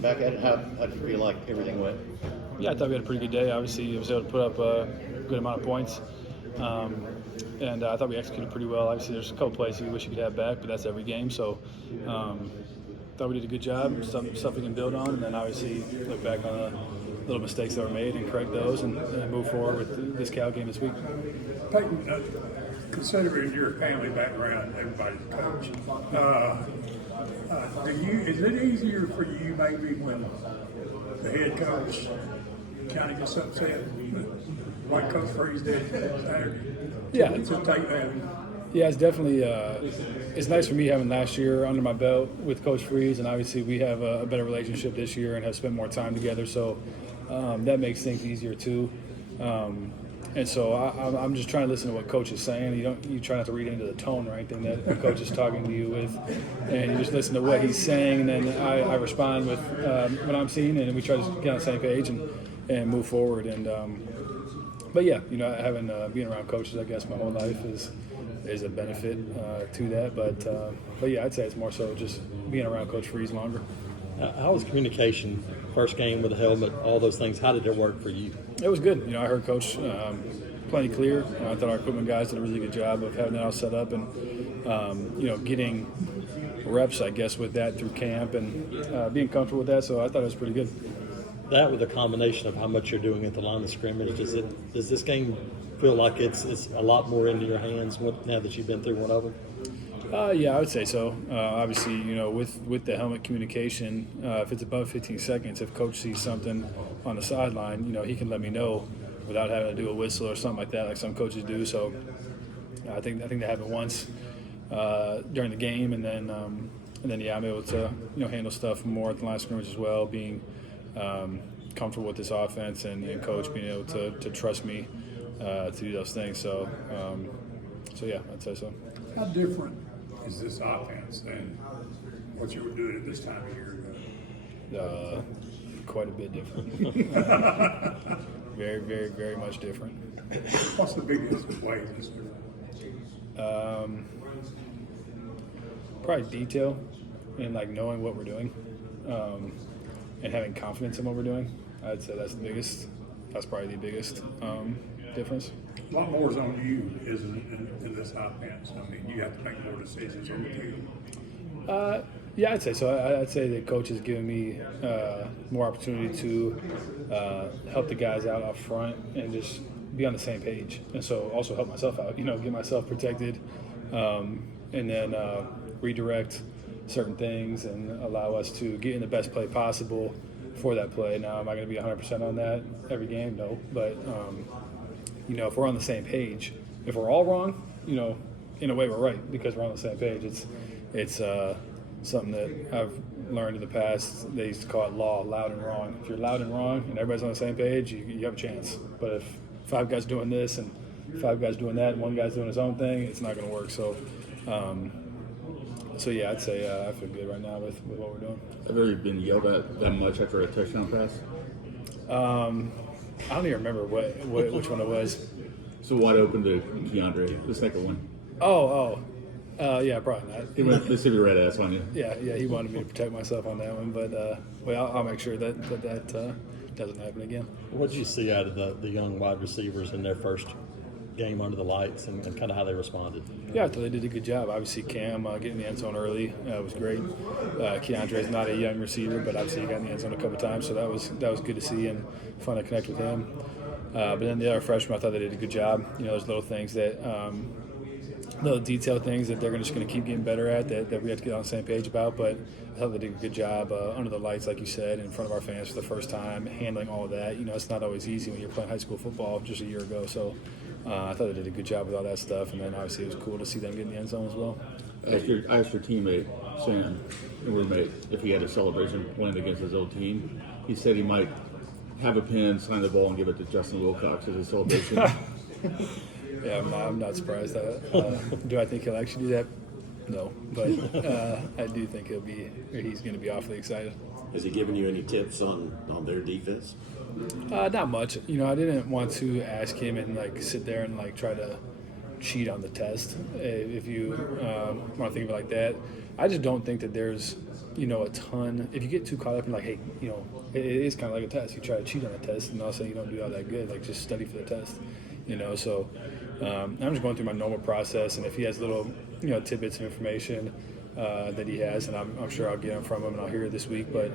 Back at it, how'd you feel like everything went? Yeah, I thought we had a pretty good day. Obviously, I was able to put up a good amount of points. And I thought we executed pretty well. Obviously, there's a couple plays we wish we could have back, but that's every game. So thought we did a good job, stuff we can build on, and then obviously look back on the little mistakes that were made and correct those and move forward with this Cal game this week. Payton, considering your family background, everybody's a coach, is it easier for you maybe when the head coach kind of gets upset like Coach Freeze did Saturday? Yeah. To take that. Yeah, it's definitely it's nice for me having last year under my belt with Coach Freeze, and obviously we have a better relationship this year and have spent more time together, so that makes things easier too. And so I'm just trying to listen to what Coach is saying. You try not to read into the tone or anything that the Coach is talking to you with, and you just listen to what he's saying, and then I respond with what I'm seeing, and we try to get on the same page and move forward. And but yeah, having being around coaches, I guess my whole life is a benefit to that. But yeah, I'd say it's more so just being around Coach Freeze longer. How was communication? First game with the helmet, all those things. How did it work for you? It was good. I heard Coach plenty clear. I thought our equipment guys did a really good job of having that all set up and getting reps, I guess, with that through camp and being comfortable with that. So I thought it was pretty good. That with a combination of how much you're doing at the line of scrimmage, does this game feel like it's a lot more into your hands now that you've been through one of them? Yeah, I would say so. Obviously, with the helmet communication, if it's above 15 seconds, if Coach sees something on the sideline, he can let me know without having to do a whistle or something like that, like some coaches do. So I think that happened once during the game, and then yeah, I'm able to handle stuff more at the line of scrimmage as well, being comfortable with this offense and Coach being able to trust me to do those things. So yeah, I'd say so. How different is this offense than what you were doing at this time of year ago? Quite a bit different. Very, very, very much different. What's the biggest way that's different? Probably detail and knowing what we're doing and having confidence in what we're doing. I'd say that's the biggest. That's probably the biggest difference. A lot more is on you, isn't it, in this offense? I mean, you have to make more decisions on you. Yeah, I'd say so. I'd say that Coach has given me more opportunity to help the guys out up front and just be on the same page. And so also help myself out, get myself protected and then redirect certain things and allow us to get in the best play possible for that play. Now, am I going to be 100% on that every game? No. But, if we're on the same page, if we're all wrong, in a way we're right because we're on the same page. It's something that I've learned in the past. They used to call it law, loud and wrong. If you're loud and wrong and everybody's on the same page, you have a chance. But if 5 guys doing this and 5 guys doing that and 1 guy's doing his own thing, it's not going to work. So, yeah, I'd say I feel good right now with what we're doing. Have you ever been yelled at that much after a touchdown pass? I don't even remember which one it was. So wide open to Keandre, the second one. Yeah, probably not. He went Mississippi red ass on you. Yeah, he wanted me to protect myself on that one, but I'll make sure that doesn't happen again. What did you see out of the young wide receivers in their first game under the lights and kind of how they responded? Yeah, I thought they did a good job. Obviously, Cam getting in the end zone early was great. Keandre's not a young receiver, but obviously he got in the end zone a couple times, so that was good to see and fun to connect with him. But then the other freshmen, I thought they did a good job. Those little things that little detail things that they're just going to keep getting better at that we have to get on the same page about. But I thought they did a good job under the lights, like you said, in front of our fans for the first time, handling all of that. It's not always easy when you're playing high school football just a year ago. So I thought they did a good job with all that stuff. And then obviously it was cool to see them get in the end zone as well. I asked your teammate, Sam, your roommate, if he had a celebration planned against his old team. He said he might have a pen, sign the ball, and give it to Justin Wilcox as a celebration. Yeah, I'm not surprised. Do I think he'll actually do that? No, but I do think he's going to be awfully excited. Has he given you any tips on their defense? Not much. I didn't want to ask him and sit there and try to cheat on the test. If you want to think of it like that, I just don't think that there's a ton. If you get too caught up in like, hey, it is kind of like a test. You try to cheat on a test, and all of a sudden you don't do all that good. Like, just study for the test, So I'm just going through my normal process, and if he has little, tidbits of information that he has, and I'm sure I'll get them from him, and I'll hear it this week. But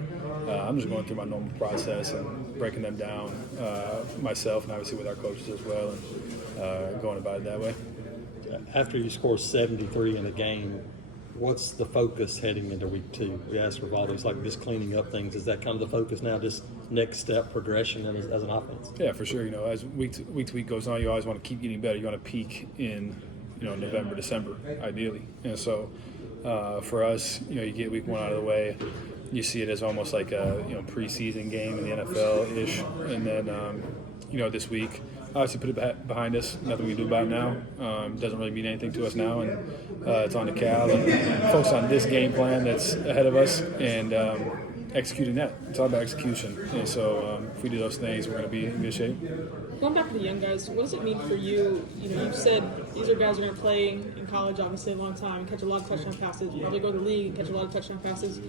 I'm just going through my normal process and breaking them down myself, and obviously with our coaches as well, and going about it that way. After you score 73 in a game, what's the focus heading into week 2? We asked Rivaldo, it's like just cleaning up things. Is that kind of the focus now, just next step progression as an offense? Yeah, for sure. As week to week goes on, you always want to keep getting better. You want to peak in, November, December, ideally. And so for us, you get week 1 out of the way. You see it as almost like a preseason game in the NFL-ish. And then, this week, obviously put it behind us. Nothing we can do about it now. Doesn't really mean anything to us now. And it's on to Cal and focus on this game plan that's ahead of us and executing that. It's all about execution. And so if we do those things, we're going to be in good shape. Going back to the young guys, what does it mean for you? You've said these are guys who are going to play in college, obviously, a long time, and catch a lot of touchdown passes. Probably go to the league and catch a lot of touchdown passes.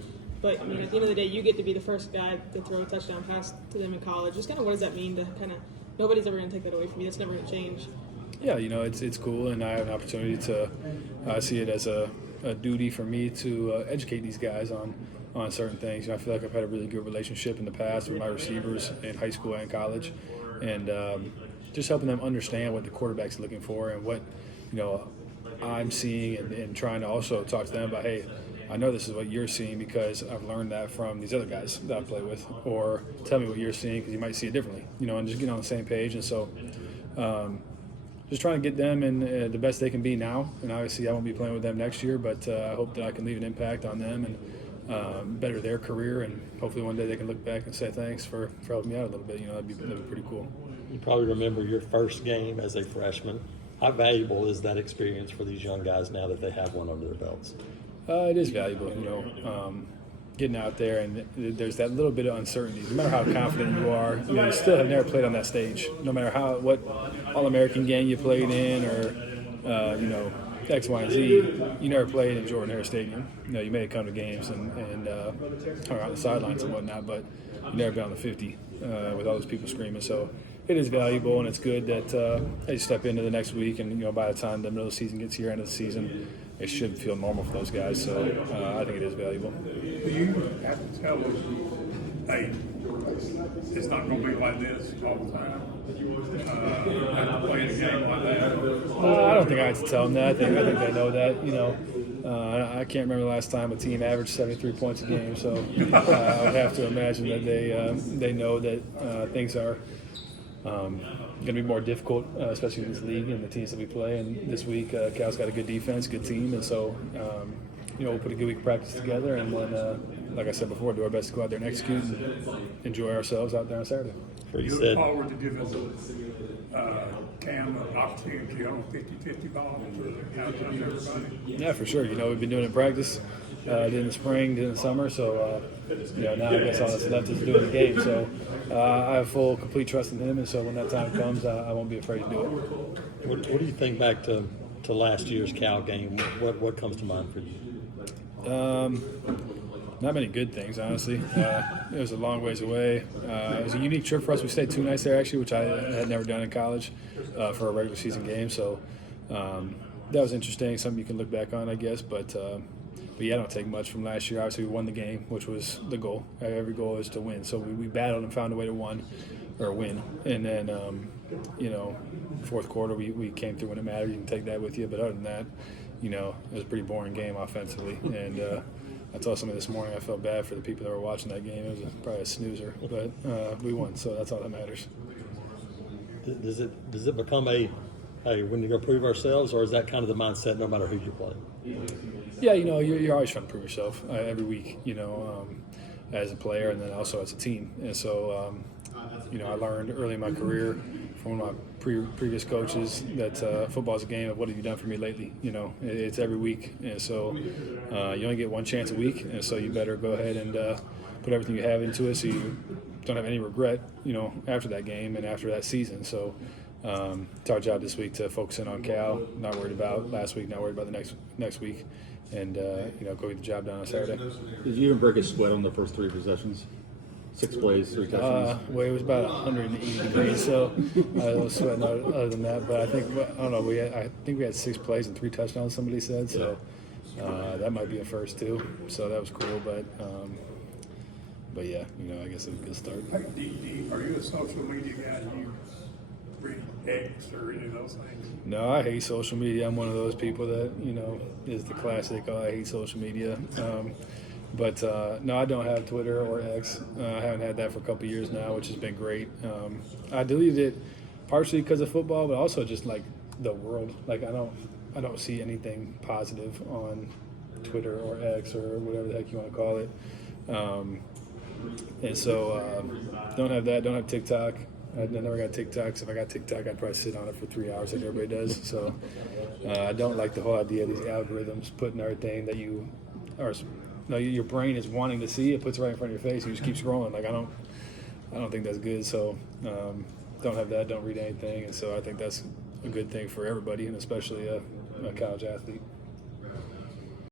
But, at the end of the day, you get to be the first guy to throw a touchdown pass to them in college. Just kind of what does that mean to kind of – nobody's ever going to take that away from you. That's never going to change. Yeah, it's cool, and I have an opportunity to see it as a duty for me to educate these guys on certain things. I feel like I've had a really good relationship in the past with my receivers in high school and college, and just helping them understand what the quarterback's looking for and what I'm seeing, and trying to also talk to them about, hey, I know this is what you're seeing because I've learned that from these other guys that I play with, or tell me what you're seeing because you might see it differently, and just getting on the same page. And so just trying to get them in the best they can be now. And obviously I won't be playing with them next year, but I hope that I can leave an impact on them and better their career. And hopefully one day they can look back and say thanks for helping me out a little bit. That'd be pretty cool. You probably remember your first game as a freshman. How valuable is that experience for these young guys now that they have one under their belts? It is valuable, getting out there, and there's that little bit of uncertainty. No matter how confident you are, you still have never played on that stage. No matter what All-American game you played in, or X, Y, and Z, you never played in Jordan-Hare Stadium. You may have come to games and hung out the sidelines and whatnot, but you never been on the 50 with all those people screaming. So it is valuable, and it's good that they step into the next week, and by the time the middle of the season gets here, end of the season, it should feel normal for those guys. So I think it is valuable. Do you have to tell them, hey, it's not going to be like this all the time? After playing a game like that? I don't think I have to tell them that. I think they know that. I can't remember the last time a team averaged 73 points a game. So I would have to imagine that they know that things are going to be more difficult, especially in this league and the teams that we play. And this week, Cal's got a good defense, good team, and so we'll put a good week of practice together, and then, like I said before, do our best to go out there and execute and enjoy ourselves out there on Saturday. You look forward to giving Cam an opportunity on 50-50 balls or how to everybody? Yeah, for sure. We've been doing it in practice. Did in the spring, did in the summer, so now I guess all that's left is doing the game. So I have complete trust in him, and so when that time comes, I won't be afraid to do it. What do you think back to last year's Cal game? What comes to mind for you? Not many good things, honestly. It was a long ways away. It was a unique trip for us. We stayed 2 nights there, actually, which I had never done in college for a regular season game. So that was interesting, something you can look back on, I guess. But yeah, I don't take much from last year. Obviously, we won the game, which was the goal. Every goal is to win. So we battled and found a way to win. And then, fourth quarter, we came through when it mattered. You can take that with you. But other than that, it was a pretty boring game offensively. And I told somebody this morning I felt bad for the people that were watching that game. It was probably a snoozer. But we won, so that's all that matters. Does it become hey, when you go prove ourselves, or is that kind of the mindset no matter who you play? Yeah, you're always trying to prove yourself every week, as a player and then also as a team. And so, I learned early in my career from one of my previous coaches that football is a game of what have you done for me lately. It's every week. And so you only get one chance a week. And so you better go ahead and put everything you have into it so you don't have any regret, after that game and after that season. So it's our job this week to focus in on Cal, not worried about last week, not worried about the next week, and go get the job done on Saturday. Did you even break a sweat on the first 3 possessions? 6 plays, 3 touchdowns. Well, it was about 180 degrees, so I was sweating other than that. But I don't know. I think we had 6 plays and 3 touchdowns. Somebody said so. That might be a first too. So that was cool. But yeah, I guess it was a good start. Are you a social media guy? Do you read X or any of those things? No, I hate social media. I'm one of those people that is the classic. Oh, I hate social media. But no, I don't have Twitter or X. I haven't had that for a couple years now, which has been great. I deleted it partially because of football, but also just like the world. Like I don't see anything positive on Twitter or X or whatever the heck you want to call it. And so don't have that. Don't have TikTok. I never got TikTok. So if I got TikTok, I'd probably sit on it for 3 hours like everybody does. So I don't like the whole idea of these algorithms putting everything that you are. No, your brain is wanting to see. It puts it right in front of your face. You just keep scrolling. Like I don't think that's good. So don't have that. Don't read anything. And so I think that's a good thing for everybody, and especially a college athlete.